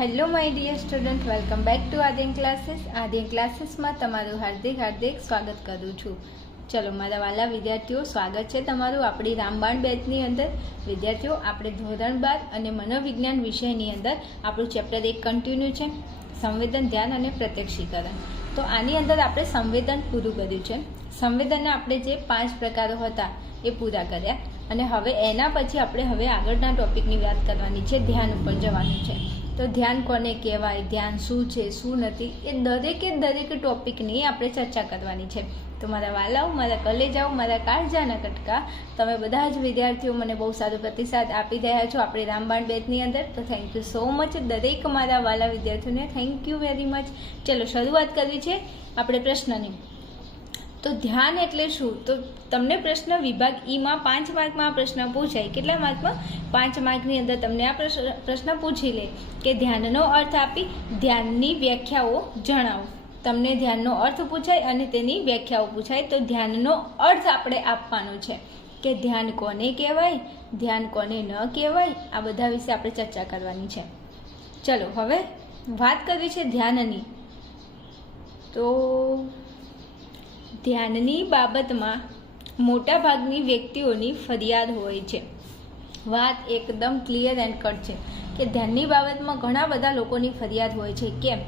Hello my dear student welcome back to Aadyan classes Aadyan ક્લાસીસમાં તમારું હાર્દિક હાર્દિક સ્વાગત કરું છું. ચલો, મારા વાલા વિદ્યાર્થીઓ, સ્વાગત છે તમારું આપણી રામબાણ બેચની અંદર. વિદ્યાર્થીઓ, આપણે ધોરણ બાર અને મનોવિજ્ઞાન વિષયની અંદર આપણું ચેપ્ટર એક કન્ટિન્યુ છે. સંવેદન, ધ્યાન અને પ્રત્યક્ષીકરણ. તો આની અંદર આપણે સંવેદન પૂરું કર્યું છે. સંવેદનના આપણે જે પાંચ પ્રકારો હતા એ પૂરા કર્યા. અને હવે એના પછી આપણે હવે આગળના ટોપિકની વાત કરવાની છે. ધ્યાન ઉપર જવાનું છે. તો ધ્યાન કોને કહેવાય, ધ્યાન શું છે, શું નથી, એ દરેકે દરેક ટોપિકની આપણે ચર્ચા કરવાની છે. તો મારા વાલાઓ, મારા કલેજાઓ, મારા કાળજાના કટકા, તમે બધા જ વિદ્યાર્થીઓ મને બહુ સારો પ્રતિસાદ આપી રહ્યા છો આપણી રામબાણ બેચની અંદર. તો થેન્ક યુ સો મચ દરેક મારા વાલા વિદ્યાર્થીઓને. થેન્ક યુ વેરી મચ ચલો, શરૂઆત કરવી છે. આપણે પ્રશ્નની. તો ધ્યાન એટલે શું? તો તમને પ્રશ્ન વિભાગ ઈમાં પાંચ માર્કમાં આ પ્રશ્ન પૂછાય. કેટલા માર્કમાં? પાંચ માર્કની અંદર તમને આ પ્રશ્ન પૂછી લે કે ધ્યાનનો અર્થ આપી ધ્યાનની વ્યાખ્યાઓ જણાવો. તમને ધ્યાનનો અર્થ પૂછાય અને તેની વ્યાખ્યાઓ પૂછાય. તો ધ્યાનનો અર્થ આપણે આપવાનો છે કે ધ્યાન કોને કહેવાય? ધ્યાન કોને ન કહેવાય? આ બધા વિશે આપણે ચર્ચા કરવાની છે. ચલો, હવે વાત કરવી છે ધ્યાનની. તો ધ્યાનની બાબતમાં મોટાભાગની વ્યક્તિઓની ફરિયાદ હોય છે. વાત એકદમ ક્લિયર એન્ડ કટ છે કે ધ્યાનની બાબતમાં ઘણા બધા લોકોની ફરિયાદ હોય છે. કેમ?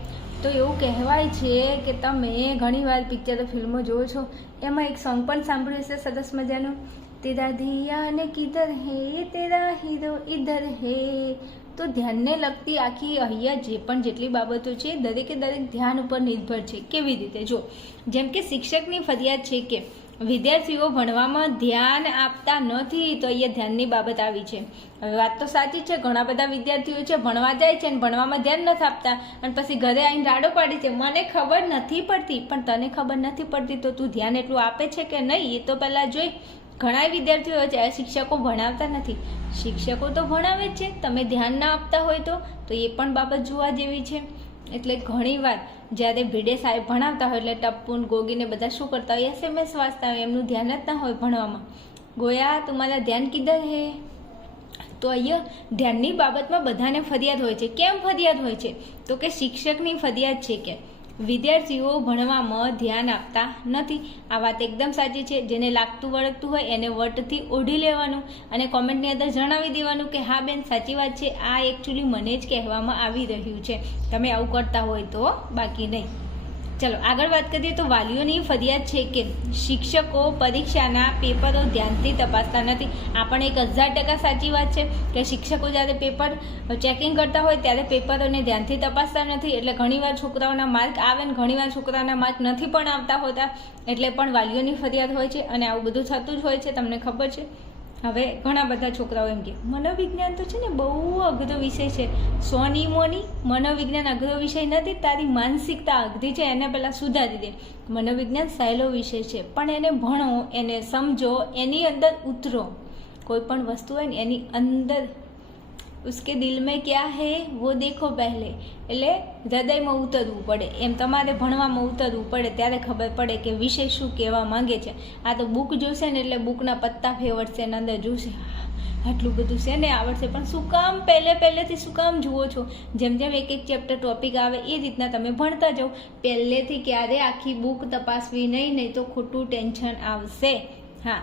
તો એવું કહેવાય છે કે તમે ઘણીવાર પિક્ચર ફિલ્મો જુઓ છો, એમાં એક સોંગ પણ સાંભળ્યું છે સરસ મજાનું. તેરા ધીયાને કિધર હે, તેરા હીરો ઇધર હે તો ધ્યાનને લગતી આખી અહીંયા જે પણ જેટલી બાબતો છે, દરેકે દરેક ધ્યાન ઉપર નિર્ભર છે. કેવી રીતે? જો, જેમ કે શિક્ષકની ફરિયાદ છે કે, વિદ્યાર્થીઓ ભણવામાં ધ્યાન આપતા નથી, તો અહીંયા ધ્યાનની બાબત આવી છે. હવે વાત તો સાચી છે, ઘણા બધા વિદ્યાર્થીઓ છે, ભણવા જાય છે અને ભણવામાં ધ્યાન નથી આપતા. અને પછી ઘરે આવીને રાડો પાડી છે. મને ખબર નથી પડતી, પણ તને ખબર નથી પડતી તો તું ધ્યાન એટલું આપે છે કે નહીં? એ તો પહેલાં જોઈ. ઘણા વિદ્યાર્થીઓ છે શિક્ષકો ભણાવતા નથી. શિક્ષકો તો ભણાવે જ છે, તમે ધ્યાન ના આપતા હોય તો તો એ પણ બાબત જોવા જેવી છે. એટલે ઘણીવાર જ્યારે ભીડે સાહેબ ભણાવતા હોય, એટલે ટપ્પુન, ગોગીને બધા શું કરતા હોય એસએમએસ વાંચતા હોય, એમનું ધ્યાન જ ના હોય ભણવામાં. ગોયા તમારા ધ્યાન કીધર હે? તો અહીંયા ધ્યાનની બાબતમાં બધાને ફરિયાદ હોય છે. કેમ ફરિયાદ હોય છે? તો કે શિક્ષકની ફરિયાદ છે કે વિદ્યાર્થીઓ ભણવામાં ધ્યાન આપતા નથી. આ વાત એકદમ સાચી છે. જેને લાગતું વળગતું હોય એને વટથી ઓઢી લેવાનું અને કોમેન્ટની અંદર જણાવી દેવાનું કે હા બેન, સાચી વાત છે. આ એકચ્યુઅલી મને જ કહેવામાં આવી રહ્યું છે. તમે આવું કરતા હોય તો બાકી નહીં. ચલો, આગળ વાત કરીએ તો વાલીઓની ફરિયાદ છે કે શિક્ષકો પરીક્ષાના પેપરો ધ્યાનથી તપાસતા નથી. આ પણ એક હજાર ટકા સાચી વાત છે કે શિક્ષકો જ્યારે પેપર ચેકિંગ કરતા હોય ત્યારે પેપરોને ધ્યાનથી તપાસતા નથી. એટલે ઘણીવાર છોકરાઓના માર્ક આવે ને ઘણીવાર છોકરાઓના માર્ક નથી પણ આવતા હોતા. એટલે પણ વાલીઓની ફરિયાદ હોય છે અને આવું બધું થતું જ હોય છે, તમને ખબર છે. હવે ઘણા બધા છોકરાઓ એમ કે, મનોવિજ્ઞાન તો છે ને બહુ અઘરો વિષય છે. સોની, મોની, મનોવિજ્ઞાન અઘરો વિષય નથી, તારી માનસિકતા અઘરી છે, એને પહેલાં સુધારી દે. મનોવિજ્ઞાન સહેલો વિષય છે, પણ એને ભણો, એને સમજો, એની અંદર ઉતરો. કોઈ પણ વસ્તુ હોય ને એની અંદર ઉસકે દિલ મેં ક્યા હે વો દેખો પહેલે એટલે હૃદયમાં ઉતરવું પડે. એમ તમારે ભણવામાં ઉતરવું પડે, ત્યારે ખબર પડે કે વિષય શું કહેવા માંગે છે. આ તો બુક જોશે ને એટલે બુકના પત્તા ફેવડશે ને અંદર જોશે. આટલું બધું છે ને આવડશે. પણ શું કામ પહેલે પહેલેથી શું કામ જુઓ છો? જેમ જેમ એક એક ચેપ્ટર ટોપિક આવે, એ રીતના તમે ભણતા જાઓ. પહેલેથી ક્યારે આખી બુક તપાસવી નહીં નહીં તો ખોટું ટેન્શન આવશે. હા.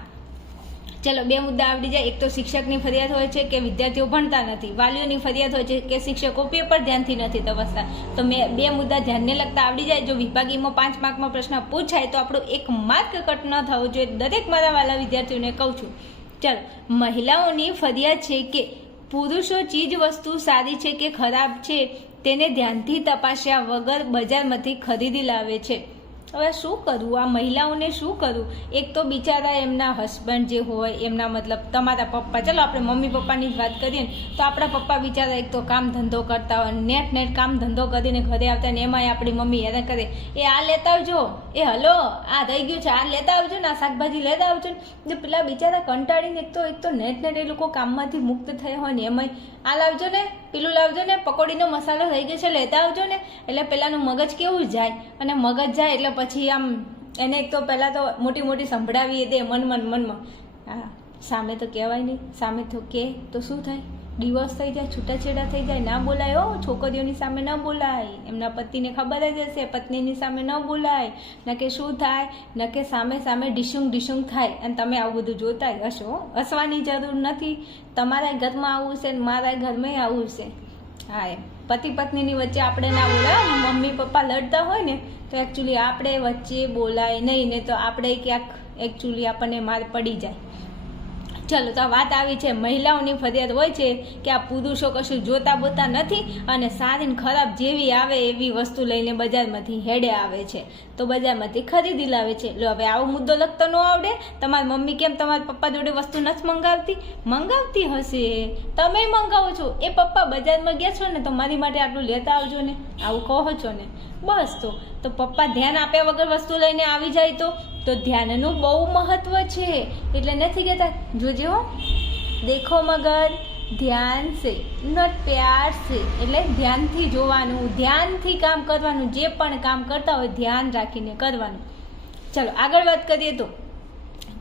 ચલો, બે મુદ્દા આવડી જાય. એક તો શિક્ષકની ફરિયાદ હોય છે કે વિદ્યાર્થીઓ ભણતા નથી. વાલીઓની ફરિયાદ હોય છે કે શિક્ષકો પેપર ધ્યાનથી નથી તપાસતા. તો મેં બે મુદ્દા ધ્યાનને લગતા આવડી જાય. જો વિભાગીમાં પાંચ માર્કમાં પ્રશ્ન પૂછાય તો આપણો એક માર્ક કટ ન થવો જોઈએ. દરેક મારા વાલા વિદ્યાર્થીઓને કહું છું. ચાલો, મહિલાઓની ફરિયાદ છે કે પુરુષો ચીજ વસ્તુ સારી છે કે ખરાબ છે તેને ધ્યાનથી તપાસ્યા વગર બજારમાંથી ખરીદી લાવે છે. હવે શું કરવું આ મહિલાઓને શું કરવું એક તો બિચારા એમના હસબન્ડ જે હોય, એમના મતલબ તમારા પપ્પા, ચલો આપણે મમ્મી પપ્પાની જ વાત કરીએ ને, તો આપણા પપ્પા બિચારા એક તો કામ ધંધો કરતા હોય નેટ નેટ કામ ધંધો કરીને ઘરે આવતા ને, એમાંય આપણી મમ્મી હેરાન કરે. એ આ લેતા આવજો. એ હલો, આ થઈ ગયું છે, આ લેતા આવજો ને, આ શાકભાજી લેતા આવજો ને. પેલા બિચારા કંટાળીને એક તો એક તો નેટ નેટ એ લોકો કામમાંથી મુક્ત થયા હોય ને, એમાંય આ લાવજો ને, પેલું લાવજો ને, પકોડીનો મસાલો થઈ ગયો છે, લેતા આવજો ને. એટલે પેલાનું મગજ કેવું જાય? અને મગજ જાય એટલે પછી આમ એને એક તો પહેલાં તો મોટી મોટી સંભળાવી દે મન મન મનમાં હા, સામે તો કહેવાય નહીં. સામે તો કે, તો શું થાય? ડિવોર્સ થઈ જાય, છૂટાછેડા થઈ જાય, ના બોલાય. હો છોકરીઓની સામે ન બોલાય. એમના પતિને ખબર જ હશે, પત્નીની સામે ન બોલાય. ન કે શું થાય, ન કે સામે સામે ડિશુંગ ડિશુંગ થાય. અને તમે આવું બધું જોતા હશો. હસવાની જરૂર નથી. તમારા ઘરમાં આવું છે ને મારા ઘરમાં આવું છે હા, એમ. પતિ પત્નીની વચ્ચે આપણે ના બોલાય મમ્મી પપ્પા લડતા હોય ને, તો એકચ્યુઅલી આપણે વચ્ચે બોલાય નહીં ને તો આપણે ક્યાંક એકચ્યુઅલી આપણને માર પડી જાય. ચલો તો વાત આવી છે, મહિલાઓની ફરિયાદ હોય છે કે આ પુરુષો કશું જોતા બોતા નથી અને સારી ખરાબ જેવી આવે એવી વસ્તુ લઈને બજારમાંથી હેડે આવે છે. તો બજારમાંથી ખરીદી લાવે છે. લો, હવે આવો મુદ્દો લગતો ન આવડે. તમારી મમ્મી કેમ તમારા પપ્પા જોડે વસ્તુ નથી મંગાવતી? મંગાવતી હશે. તમે મંગાવો છો. એ પપ્પા બજારમાં ગયા છો ને તો મારી માટે આટલું લેતા આવજો ને. આવું કહો છો ને. બસ તો તો પપ્પા ધ્યાન આપ્યા વગર વસ્તુ લઈને આવી જાય તો? તો ધ્યાનનું બહુ મહત્વ છે. એટલે નથી કહેતા, જોજે હો. દેખો મગર, ધ્યાન છે નોટ પ્યાર છે એટલે ધ્યાનથી જોવાનું, ધ્યાનથી કામ કરવાનું, જે પણ કામ કરતા હોય ધ્યાન રાખીને કરવાનું. ચલો, આગળ વાત કરીએ તો.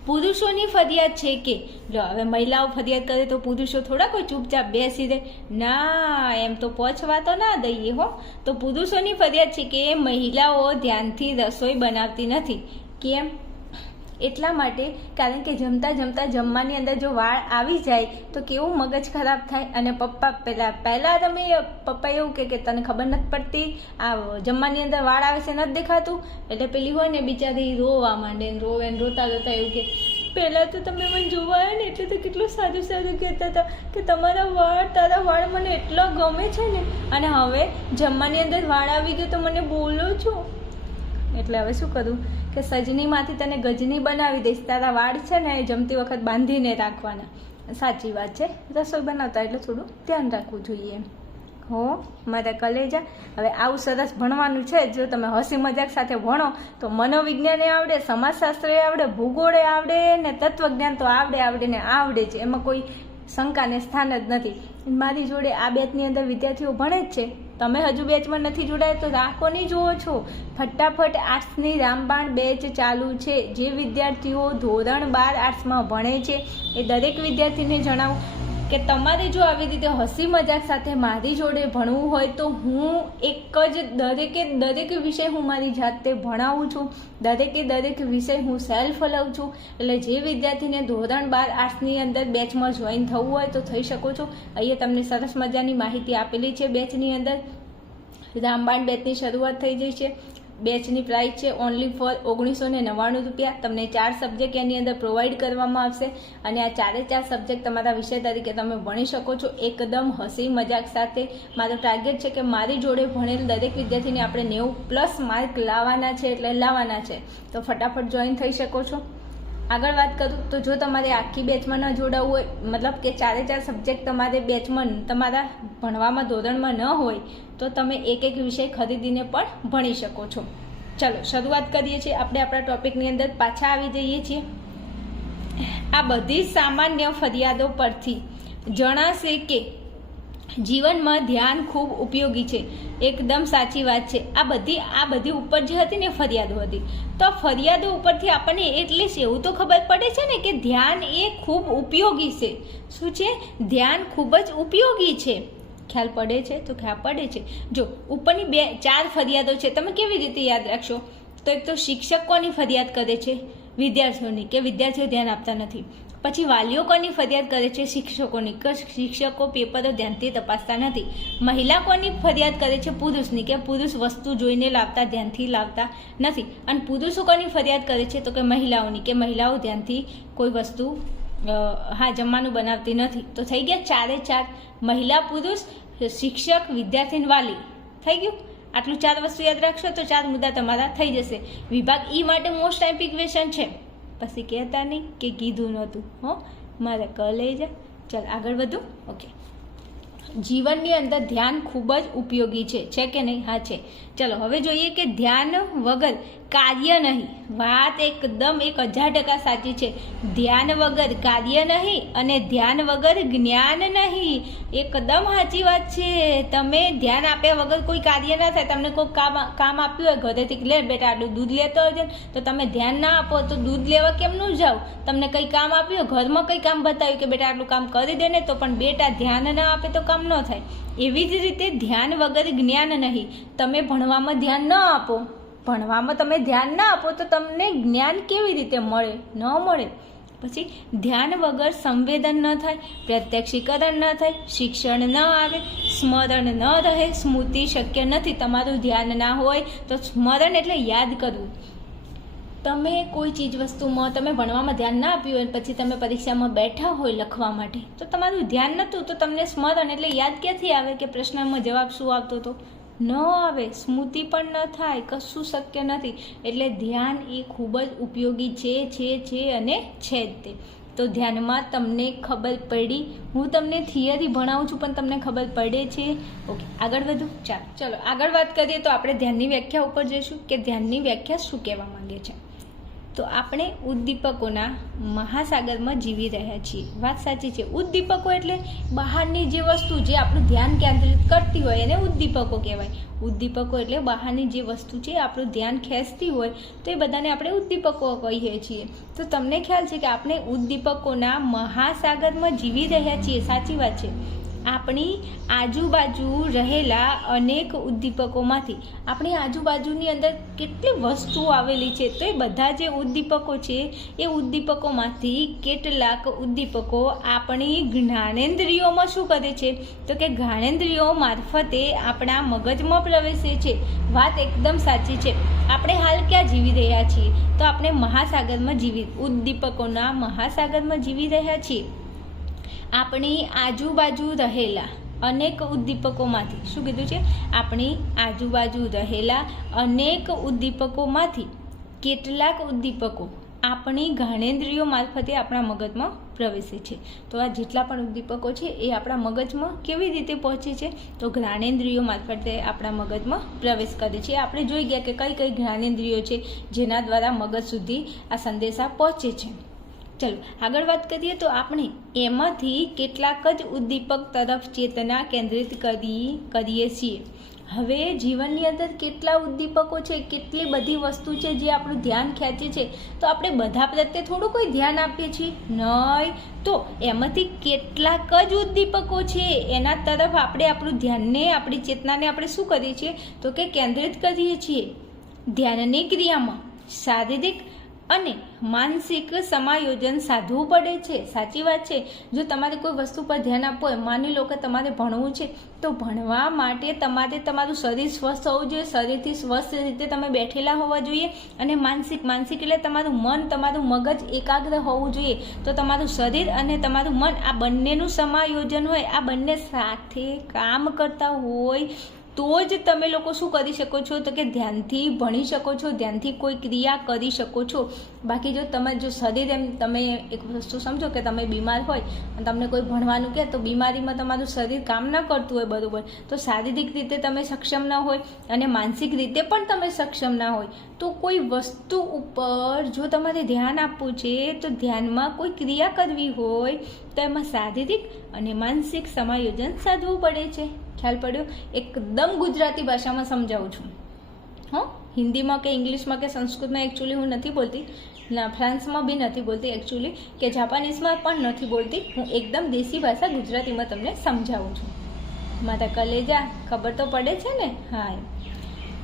પુરુષોની ફરિયાદ છે કે, લો, હવે મહિલાઓ ફરિયાદ કરે તો પુરુષો થોડા કોઈ ચૂપચાપ બેસી રહે. ના, એમ તો પહોંચવા તો ના દઈએ હો. તો પુરુષોની ફરિયાદ છે કે, મહિલાઓ ધ્યાનથી રસોઈ બનાવતી નથી. કેમ? એટલા માટે કારણ કે જમતા જમતા જમવાની અંદર જો વાળ આવી જાય તો કેવું મગજ ખરાબ થાય અને પપ્પા પહેલાં પહેલાં તમે પપ્પા એવું કહે કે તને ખબર નથી પડતી, આ જમવાની અંદર વાળ આવે છે નથી દેખાતું? એટલે પેલી હોય ને બિચારી રોવા માંડે ને રોવે ને રોતા રોતા એવું કે, પહેલાં તો તમે મને જોવા ને એટલે તો કેટલું સારું સારું કહેતા હતા કે તમારા વાળ, તારા વાળ મને એટલો ગમે છે ને. અને હવે જમવાની અંદર વાળ આવી ગયો તો મને બોલો છો. એટલે હવે શું કરું કે સજનીમાંથી તને ગજની બનાવી દઈશ. તારા વાળ છે ને એ જમતી વખત બાંધીને રાખવાના. સાચી વાત છે. રસોઈ બનાવતા એટલે થોડું ધ્યાન રાખવું જોઈએ. હો, મારા કલેજા. હવે આવું સરસ ભણવાનું છે. જો તમે હસી મજાક સાથે ભણો, તો મનોવિજ્ઞાને આવડે, સમાજશાસ્ત્રએ આવડે, ભૂગોળે આવડે ને તત્વજ્ઞાન તો આવડે આવડે ને આવડે જ. એમાં કોઈ શંકાને સ્થાન જ નથી. મારી જોડે આ બેચની અંદર વિદ્યાર્થીઓ ભણે જ છે. તમે હજુ બેચમાં નથી જોડાયા તો રાખો નહીં જુઓ છો. ફટાફટ આર્ટ્સની રામબાણ બેચ ચાલુ છે. જે વિદ્યાર્થીઓ ધોરણ બાર આર્ટ્સમાં ભણે છે, એ દરેક વિદ્યાર્થીને જણાવું. કે તમારે જો આવી રીતે હસી મજાક સાથે મારી જોડે ભણવું હોય તો હું એક જ દરેકે, દરેક વિષય હું મારી જાતે ભણાવું છું. દરેકે, દરેક વિષય હું સેલ્ફ લઉં છું. એટલે જે વિદ્યાર્થીને ધોરણ બાર આર્ટ્સની અંદર બેચમાં જોઈન થવું હોય તો થઈ શકો છો. અહીંયા તમને સરસ મજાની માહિતી આપેલી છે બેચની અંદર. રામબાણ બેચની શરૂઆત થઈ જઈ છે. બેચની પ્રાઇસ છે ઓનલી ફોર ઓગણીસો ને નવ્વાણું રૂપિયા. તમને ચાર સબ્જેક્ટ એની અંદર પ્રોવાઈડ કરવામાં આવશે. અને આ ચારે ચાર સબ્જેક્ટ તમારા વિષય તરીકે તમે ભણી શકો છો. એકદમ હસી મજાક સાથે. મારો ટાર્ગેટ છે કે મારી જોડે ભણેલ દરેક વિદ્યાર્થીને આપણે નેવું પ્લસ માર્ક લાવવાના છે એટલે લાવવાના છે. તો ફટાફટ જોઈન થઈ શકો છો. આગળ વાત કરું તો જો તમારે આખી બેચમાં ન જોડાવવું હોય, મતલબ કે ચારે ચાર સબ્જેક્ટ તમારે બેચમાં તમારા ભણવામાં ધોરણમાં ન હોય, તો તમે એક એક વિષય ખરીદીને પણ ભણી શકો છો. ચલો, શરૂઆત કરીએ છીએ આપણે આપણા ટોપિકની અંદર. પાછા આવી જઈએ છીએ. આ બધી સામાન્ય ફરિયાદો પરથી જણાશે કે જીવનમાં ધ્યાન ખૂબ ઉપયોગી છે. એકદમ સાચી વાત છે. આ બધી આ બધી ઉપર જે હતી ને ફરિયાદો હતી. તો ફરિયાદો ઉપરથી આપણને એટલીસ્ટ એવું તો ખબર પડે છે ને કે ધ્યાન એ ખૂબ ઉપયોગી છે. શું છે? ધ્યાન ખૂબ જ ઉપયોગી છે. ખ્યાલ પડે છે? તો ખ્યાલ પડે છે. જો, ઉપરની બે, ચાર ફરિયાદો છે. તમે કેવી રીતે યાદ રાખશો? તો એક તો શિક્ષક કોની ફરિયાદ કરે છે? વિદ્યાર્થીઓની કે વિદ્યાર્થીઓ ધ્યાન આપતા નથી. પછી વાલીઓ કોની ફરિયાદ કરે છે? શિક્ષકોની. કે શિક્ષકો પેપરો ધ્યાનથી તપાસતા નથી. મહિલા કોની ફરિયાદ કરે છે? પુરુષની. કે પુરુષ વસ્તુ જોઈને લાવતા, ધ્યાનથી લાવતા નથી. અને પુરુષો કોની ફરિયાદ કરે છે? તો કે મહિલાઓની. કે મહિલાઓ ધ્યાનથી કોઈ વસ્તુ હા, જમવાનું બનાવતી નથી. તો થઈ ગયા ચારે ચાર. મહિલા, પુરુષ, શિક્ષક, વિદ્યાર્થી વાલી. થઈ ગયું? આટલું ચાર વસ્તુ યાદ રાખશો તો ચાર મુદ્દા તમારા થઈ જશે. વિભાગ ઈ માટે મોસ્ટ ટાઈપિક ક્વેશ્ચન છે. પછી કહેતા નહીં કે કીધું નહોતું. હો, મારે કલેજા ચાલ આગળ વધુ. ઓકે જીવનની અંદર ધ્યાન ખૂબ જ ઉપયોગી છે. છે કે નહીં? હા, છે. ચલો, હવે જોઈએ કે ધ્યાન વગર કાર્ય નહીં. વાત એકદમ એક હજાર ટકા સાચી છે. ધ્યાન વગર કાર્ય નહીં અને ધ્યાન વગર જ્ઞાન નહીં. એકદમ સાચી વાત છે. તમે ધ્યાન આપ્યા વગર કોઈ કાર્ય ના થાય. તમને કોઈ કામ કામ આપ્યું હોય, ઘરેથી લે બેટા, આટલું દૂધ લેતો હોય તો તમે ધ્યાન ના આપો, તો દૂધ લેવા કેમ ન જાઓ તમને કંઈ કામ આપ્યું ઘરમાં કંઈ કામ બતાવ્યું કે, બેટા, આટલું કામ કરી દે ને તો પણ બેટા ધ્યાન ના આપે તો કામ ન થાય. એવી જ રીતે ધ્યાન વગર જ્ઞાન નહીં. તમે ભણવામાં ધ્યાન ન આપો. ભણવામાં તમે ધ્યાન ના આપો તો તમને જ્ઞાન કેવી રીતે મળે? ન મળે. પછી ધ્યાન વગર સંવેદન ન થાય, પ્રત્યક્ષીકરણ ન થાય, શિક્ષણ ન આવે, સ્મરણ ન રહે, સ્મૃતિ શક્ય નથી. તમારું ધ્યાન ના હોય તો સ્મરણ એટલે યાદ કરવું. તમે કોઈ ચીજ વસ્તુમાં તમે ભણવામાં ધ્યાન ના આપ્યું હોય પછી તમે પરીક્ષામાં બેઠા હોય લખવા માટે, તો તમારું ધ્યાન નહોતું, તો તમને સ્મરણ એટલે યાદ ક્યાંથી આવે કે પ્રશ્નમાં જવાબ શું આવતો હતો? ન આવે, સ્મૃતિ પણ ન થાય, કશું શક્ય નથી, એટલે ધ્યાન એ ખૂબ જ ઉપયોગી છે છે છે અને છે જ તે. તો ધ્યાનમાં તમને ખબર પડી, હું તમને થિયરી ભણાવું છું, પણ તમને ખબર પડે છે? ઓકે, આગળ વધુ. ચાલો, ચલો, આગળ વાત કરીએ તો આપણે ધ્યાનની વ્યાખ્યા ઉપર જઈશું કે ધ્યાનની વ્યાખ્યા શું કહેવા માંગે છે? તો આપણે ઉદ્દીપકોના મહાસાગરમાં જીવી રહ્યા છીએ. વાત સાચી છે. ઉદ્દીપકો એટલે બહારની જે વસ્તુ જે આપણું ધ્યાન કેન્દ્રિત કરતી હોય એને ઉદ્દીપકો કહેવાય. ઉદ્દીપકો એટલે બહારની જે વસ્તુ છે આપણું ધ્યાન ખેંચતી હોય તો એ બધાને આપણે ઉદ્દીપકો કહીએ છીએ. તો તમને ખ્યાલ છે કે આપણે ઉદ્દીપકોના મહાસાગરમાં જીવી રહ્યા છીએ. સાચી વાત છે. આપણી આજુબાજુ રહેલા અનેક ઉદ્દીપકોમાંથી. આપણી આજુબાજુની અંદર કેટલી વસ્તુઓ આવેલી છે તો એ બધા જે ઉદ્દીપકો છે, એ ઉદ્દીપકોમાંથી કેટલાક ઉદ્દીપકો આપણી જ્ઞાનેન્દ્રિયોમાં શું કરે છે? તો કે જ્ઞાનેન્દ્રિયો મારફતે આપણા મગજમાં પ્રવેશે છે. વાત એકદમ સાચી છે. આપણે હાલ ક્યાં જીવી રહ્યા છીએ? તો આપણે મહાસાગરમાં જીવી, ઉદ્દીપકોના મહાસાગરમાં જીવી રહ્યા છીએ. આપણી આજુબાજુ રહેલા અનેક ઉદ્દીપકોમાંથી, શું કીધું છે? આપણી આજુબાજુ રહેલા અનેક ઉદ્દીપકોમાંથી કેટલાક ઉદ્દીપકો આપણી ઘાણેન્દ્રિયો મારફતે આપણા મગજમાં પ્રવેશે છે. તો આ જેટલા પણ ઉદ્દીપકો છે, એ આપણા મગજમાં કેવી રીતે પહોંચે છે? તો જ્ઞાનેન્દ્રિયો મારફતે આપણા મગજમાં પ્રવેશ કરે છે. આપણે જોઈ ગયા કે કઈ કઈ જ્ઞાનેન્દ્રિયો છે, જેના દ્વારા મગજ સુધી આ સંદેશા પહોંચે છે. ચલો, આગળ વાત કરીએ તો આપણે એમાંથી કેટલાક જ ઉદ્દીપક તરફ ચેતના કેન્દ્રિત કરી, કરીએ છીએ. હવે જીવનની અંદર કેટલા ઉદ્દીપકો છે, કેટલી બધી વસ્તુ છે જે આપણું ધ્યાન ખેંચે છે, તો આપણે બધા પ્રત્યે થોડું કોઈ ધ્યાન આપીએ છીએ. નહીં, તો એમાંથી કેટલાક જ ઉદ્દીપકો છે, એના તરફ આપણે આપણું ધ્યાનને, આપણી ચેતનાને આપણે શું કરીએ છીએ? તો કે કેન્દ્રિત કરીએ છીએ. ધ્યાનની ક્રિયામાં શારીરિક અને માનસિક સમાયોજન સાધવું પડે છે. સાચી વાત છે. જો તમારે કોઈ વસ્તુ પર ધ્યાન આપવું હોય, માની લો કે તમારે ભણવું છે, તો ભણવા માટે તમારે તમારું શરીર સ્વસ્થ હોવું જોઈએ. શરીરથી સ્વસ્થ રીતે તમે બેઠેલા હોવા જોઈએ અને માનસિક માનસિક એટલે તમારું મન, તમારું મગજ એકાગ્ર હોવું જોઈએ. તો તમારું શરીર અને તમારું મન આ બંનેનું સમાયોજન હોય. આ બંને સાથે કામ કરતા હોય તો જ તમે લોકો શું કરી શકો છો? તો કે ધ્યાનથી ભણી શકો છો, ધ્યાનથી કોઈ ક્રિયા કરી શકો છો. બાકી જો તમે, જો શરીર એમ તમે એક વસ્તુ સમજો કે તમે બીમાર હોય, અને તમને કોઈ ભણવાનું કહે, તો બીમારીમાં તમારું શરીર કામ ન કરતું હોય બરાબર. તો શારીરિક રીતે તમે સક્ષમ ના હોય, અને માનસિક રીતે પણ તમે સક્ષમ ના હોય. તો કોઈ વસ્તુ ઉપર જો તમારે ધ્યાન આપવું છે, તો ધ્યાનમાં કોઈ ક્રિયા કરવી હોય, તો એમાં શારીરિક અને માનસિક સમાયોજન સાધવું પડે છે. ખ્યાલ પડ્યો? એકદમ ગુજરાતી ભાષામાં સમજાવું છું. હો? હિન્દીમાં કે ઇંગ્લિશમાં કે સંસ્કૃતમાં એકચ્યુઅલી હું નથી બોલતી. ના, ફ્રાન્સમાં બી નથી બોલતી એકચ્યુઅલી કે જાપાનીઝમાં પણ નથી બોલતી. હું એકદમ દેશી ભાષા ગુજરાતીમાં તમને સમજાવું છું. મારા કલેજા, ખબર તો પડે છે ને? હા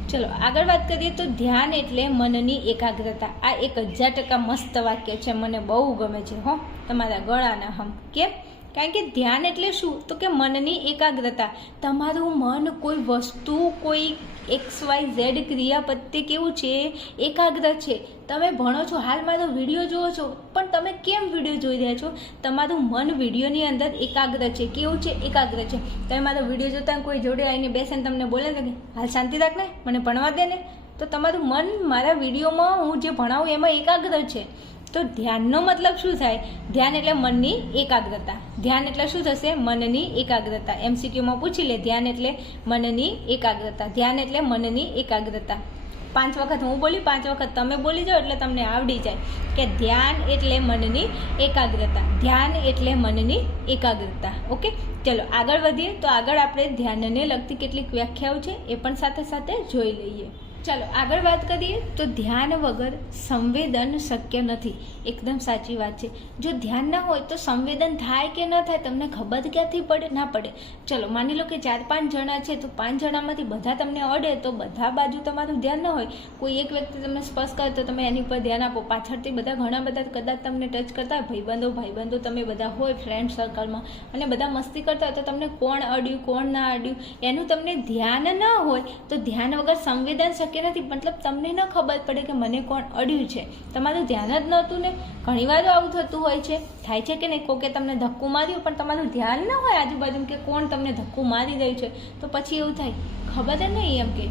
ચલો, આગળ વાત કરીએ તો ધ્યાન એટલે મનની એકાગ્રતા. આ એક હજાર ટકા મસ્ત વાક્ય છે. મને બહુ ગમે છે, હો. તમારા ગળાના હમ કેમ કારણ કે ધ્યાન એટલે શું? તો કે મનની એકાગ્રતા. તમારું મન કોઈ વસ્તુ, કોઈ એક્સ વાય ઝેડ ક્રિયા કેવું છે? એકાગ્ર છે. તમે ભણો છો હાલ મારો વીડિયો જુઓ છો. પણ તમે કેમ વીડિયો જોઈ રહ્યા છો? તમારું મન વિડીયોની અંદર એકાગ્ર છે. કેવું છે? એકાગ્ર છે. તમે મારો વીડિયો જોતા કોઈ જોડે આવીને બેસીને તમને બોલે ને કે, હાલ શાંતિ રાખ ને, મને ભણવા દે ને. તો તમારું મન મારા વિડીયોમાં હું જે ભણાવું એમાં એકાગ્ર છે. તો ધ્યાનનો મતલબ શું થાય? ધ્યાન એટલે મનની એકાગ્રતા. ધ્યાન એટલે શું થશે? મનની એકાગ્રતા. એમસીક્યુમાં પૂછી લે, ધ્યાન એટલે મનની એકાગ્રતા. ધ્યાન એટલે મનની એકાગ્રતા. પાંચ વખત હું બોલી, પાંચ વખત તમે બોલી જાઓ એટલે તમને આવડી જાય કે ધ્યાન એટલે મનની એકાગ્રતા. ધ્યાન એટલે મનની એકાગ્રતા. ઓકે? ચલો, આગળ વધીએ. તો આગળ આપણે ધ્યાનને લગતી કેટલીક વ્યાખ્યાઓ છે એ પણ સાથે સાથે જોઈ લઈએ. ચાલો, આગળ વાત કરીએ તો ધ્યાન વગર સંવેદન શક્ય નથી. એકદમ સાચી વાત છે. જો ધ્યાન ના હોય તો સંવેદન થાય કે ન થાય તમને ખબર ક્યાંથી પડે? ના પડે. ચલો, માની લો કે ચાર પાંચ જણા છે, તો પાંચ જણામાંથી બધા તમને અડે, તો બધા બાજુ તમારું ધ્યાન ન હોય. કોઈ એક વ્યક્તિ તમને સ્પર્શ કરે તો તમે એની પર ધ્યાન આપો. પાછળથી બધા ઘણા બધા કદાચ તમને ટચ કરતા હોય. ભાઈબંધો ભાઈબંધો તમે બધા હોય ફ્રેન્ડ સર્કલમાં અને બધા મસ્તી કરતા હોય તો તમને કોણ અડ્યું, કોણ ના અડ્યું? એનું તમને ધ્યાન ન હોય તો ધ્યાન વગર સંવેદન શક્ય નથી. મતલબ તમને ન ખબર પડે કે મને કોણ અડ્યું છે. તમારું ધ્યાન જ નહોતું ને. ઘણીવાર આવું થતું હોય છે. થાય છે કે નહીં? કોકે તમને ધક્કું માર્યું, પણ તમારું ધ્યાન ન હોય આજુબાજુ કે કોણ તમને ધક્કો મારી રહ્યું છે. તો પછી એવું થાય. ખબર જ નહીં એમ કે.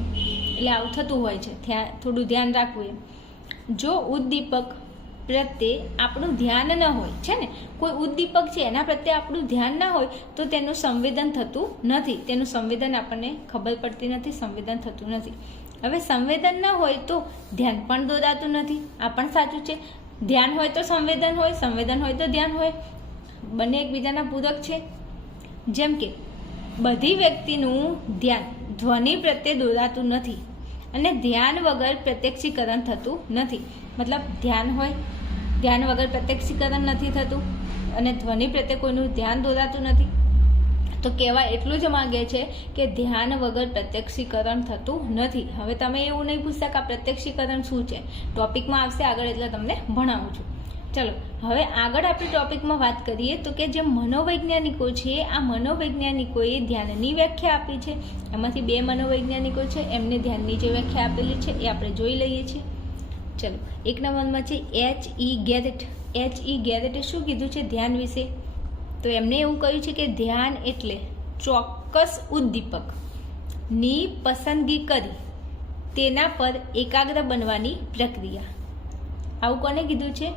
એટલે આવું થતું હોય છે. થોડું ધ્યાન રાખવું એમ. જો ઉદ્દીપક પ્રત્યે આપણું ધ્યાન ન હોય, છે ને? કોઈ ઉદ્દીપક છે, એના પ્રત્યે આપણું ધ્યાન ના હોય, તો તેનું સંવેદન થતું નથી. તેનું સંવેદન આપણને ખબર પડતી નથી, સંવેદન થતું નથી. હવે સંવેદન ન હોય તો ધ્યાન પણ દોરાતું નથી. આ પણ સાચું છે. ધ્યાન હોય તો સંવેદન હોય સંવેદન હોય તો ધ્યાન હોય. બંને એકબીજાના પૂરક છે. જેમ કે, બધી વ્યક્તિનું ધ્યાન ધ્વનિ પ્રત્યે દોરાતું નથી અને ધ્યાન વગર પ્રત્યક્ષીકરણ થતું નથી. મતલબ ધ્યાન હોય, ધ્યાન વગર પ્રત્યક્ષીકરણ નથી થતું અને ધ્વનિ પ્રત્યે કોઈનું ધ્યાન દોરાતું નથી. તો કહેવા એટલું જ માગે છે કે ધ્યાન વગર પ્રત્યક્ષીકરણ થતું નથી. હવે તમે એવું નહીં પૂછતા કે આ પ્રત્યક્ષીકરણ શું છે? ટોપિકમાં આવશે, આગળ એટલે તમને ભણાવું છું. ચલો, હવે આગળ આપણે ટોપિકમાં વાત કરીએ તો કે જે મનોવૈજ્ઞાનિકો છે, આ મનોવૈજ્ઞાનિકોએ ધ્યાનની વ્યાખ્યા આપી છે. એમાંથી બે મનોવૈજ્ઞાનિકો છે, એમને ધ્યાનની જે વ્યાખ્યા આપેલી છે, એ આપણે જોઈ લઈએ છીએ. ચલો, એક નંબરમાં છે, H E Garrett H E ગેરેટે શું કીધું છે? ધ્યાન વિશે. તો એમને એવું કહ્યું છે કે ધ્યાન એટલે ચોક્કસ ઉદ્દીપક. ની પસંદગી કરી, તેના પર એકાગ્ર બનવાની પ્રક્રિયા. આવું કોને કીધું છે?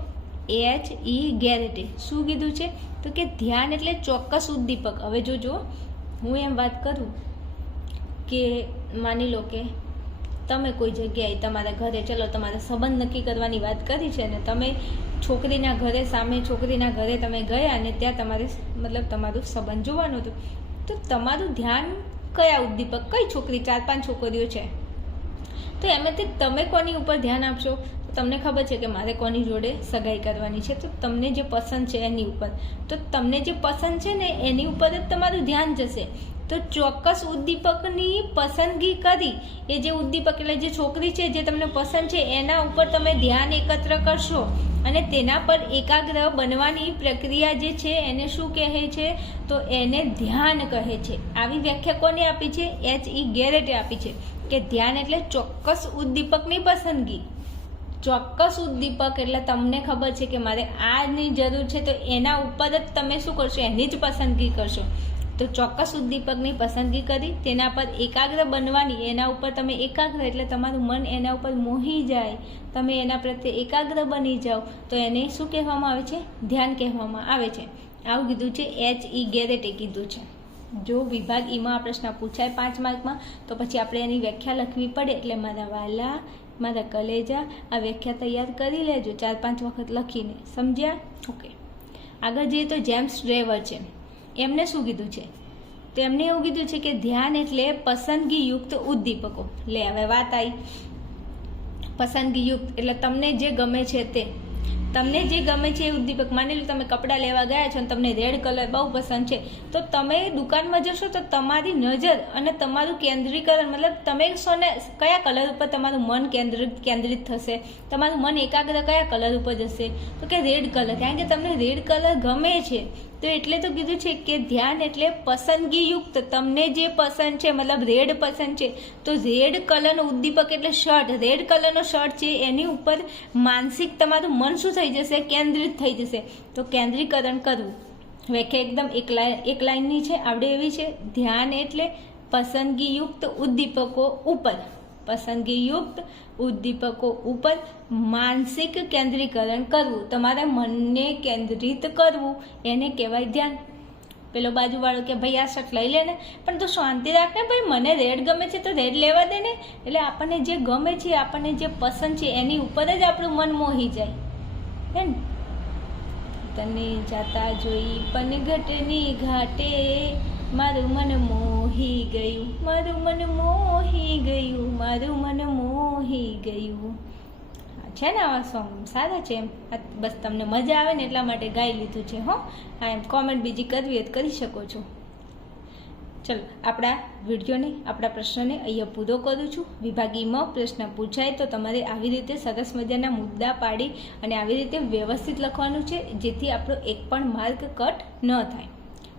એચ ઈ ગેરેટે. શું કીધું છે? તો કે ધ્યાન એટલે ચોક્કસ ઉદ્દીપક. હવે જોજો, હું એમ વાત કરું કે માની લો કે તમે કોઈ જગ્યાએ તમારા ઘરે ચલો, તમારે સંબંધ નક્કી કરવાની વાત કરી છે ને તમે છોકરીના ઘરે, સામે છોકરીના ઘરે તમે ગયા અને ત્યાં તમારે મતલબ તમારું સંબંધ જોવાનું હતું. તો તમારું ધ્યાન કયા ઉદ્દીપક, કઈ છોકરી, ચાર પાંચ છોકરીઓ છે? તો એમાંથી તમે કોની ઉપર ધ્યાન આપશો? તમને ખબર છે કે મારે કોની જોડે સગાઈ કરવાની છે. તો તમને જે પસંદ છે એની ઉપર. તો તમને જે પસંદ છે ને એની ઉપર જ તમારું ધ્યાન જશે. તો ચોક્કસ ઉદ્દીપકની પસંદગી કરી. એ જે ઉદ્દીપક એટલે જે છોકરી છે, જે તમને પસંદ છે, એના ઉપર તમે ધ્યાન એકત્ર કરશો. અને તેના પર એકાગ્ર બનવાની પ્રક્રિયા જે છે, એને શું કહે છે? તો એને ધ્યાન કહે છે. આવી વ્યાખ્યા કોને આપી છે? એચ. ઈ. ગેરેટે આપી છે કે ધ્યાન એટલે ચોક્કસ ઉદ્દીપકની પસંદગી. ચોક્કસ ઉદ્દીપક એટલે તમને ખબર છે કે મારે આની જરૂર છે, તો એના ઉપર જ તમે શું કરશો? એની જ પસંદગી કરશો. તો ચોક્કસ ઉદ્દીપકની પસંદગી કરી, તેના પર એકાગ્ર બનવાની, એના ઉપર તમે એકાગ્ર એટલે તમારું મન એના ઉપર મોહી જાય, તમે એના પ્રત્યે એકાગ્ર બની જાઓ, તો એને શું કહેવામાં આવે છે? ધ્યાન કહેવામાં આવે છે. આવું કીધું છે, એચ ઈ ગેરેટે કીધું છે. જો વિભાગ ઈમાં આ પ્રશ્ન પૂછાય પાંચ માર્કમાં, તો પછી આપણે એની વ્યાખ્યા લખવી પડે. એટલે મારા વાલા, મારા કલેજા, આ વ્યાખ્યા તૈયાર કરી લેજો, ચાર પાંચ વખત લખીને. સમજ્યા? ઓકે. આગળ જઈએ તો જેમ્સ ડ્રેવર છે. એમને શું કીધું છે? તેમણે એવું કીધું છે કે ધ્યાન એટલે પસંદગીયુક્ત ઉદ્દીપકો. લે, હવે વાત આવી પસંદગીયુક્ત એટલે તમને જે ગમે છે તે. તમને જે ગમે છે એ ઉદ્દીપક. માની લો તમે કપડાં લેવા ગયા છો અને તમને રેડ કલર બહુ પસંદ છે, તો તમે દુકાનમાં જશો તો તમારી નજર અને તમારું કેન્દ્રીકરણ મતલબ તમે શોને કયા કલર ઉપર તમારું મન કેન્દ્રિત કેન્દ્રિત થશે? તમારું મન એકાગ્ર કયા કલર ઉપર જશે? તો કે રેડ કલર. કારણ કે તમને રેડ કલર ગમે છે તો એટલે તો કીધું છે કે ધ્યાન એટલે પસંદગીયુક્ત. તમને જે પસંદ છે, મતલબ રેડ પસંદ છે, તો રેડ કલરનો ઉદ્દીપક એટલે શર્ટ. રેડ કલરનો શર્ટ છે, એની ઉપર માનસિક તમારું મન શું થઈ જશે? કેન્દ્રિત થઈ જશે. તો કેન્દ્રીકરણ કરવું. વ્યાખ્યા એકદમ એક લાઈન એક લાઈનની છે, આવડે એવી છે. ધ્યાન એટલે પસંદગીયુક્ત ઉદ્દીપકો ઉપર. પસંદગીયુક્ત ઉદ્દીપકો ઉપર માનસિક કેન્દ્રીકરણ કરવું. તમારા મનને કેન્દ્રિત કરવું, એને કહેવાય ધ્યાન. પેલો બાજુવાળો કે ભાઈ, આ શર્ટ લઈ લે ને. પણ તું શાંતિ રાખ ને, ભાઈ, મને રેડ ગમે છે તો રેડ લેવા દે ને. એટલે આપણને જે ગમે છે, આપણને જે પસંદ છે, એની ઉપર જ આપણું મન મોહી જાય. હે ને તને જાતા જોઈ પનઘટની ઘાટે મારું મન મોહી ગયું મારું મન મોહી ગયું મારું મન મોહી ગયું છે ને આવા સોંગ સારા છે એમ. બસ તમને મજા આવે ને એટલા માટે ગાઈ લીધું છે, હો. હા એમ કોમેન્ટ બીજી કરવી હોય કરી શકો છો. ચલો, આપણા વિડીયોને, આપણા પ્રશ્નને અહીંયા પૂરો કરું છું. વિભાગીમાં પ્રશ્ન પૂછાય તો તમારે આવી રીતે સરસ મજાના મુદ્દા પાડી અને આવી રીતે વ્યવસ્થિત લખવાનું છે, જેથી આપણો એક પણ માર્ક કટ ન થાય.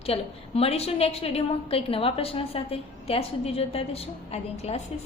ચલો મળીશું નેક્સ્ટ વિડીયોમાં કંઈક નવા પ્રશ્ન સાથે. ત્યાં સુધી જોતા રહીશું. આદિન ક્લાસીસ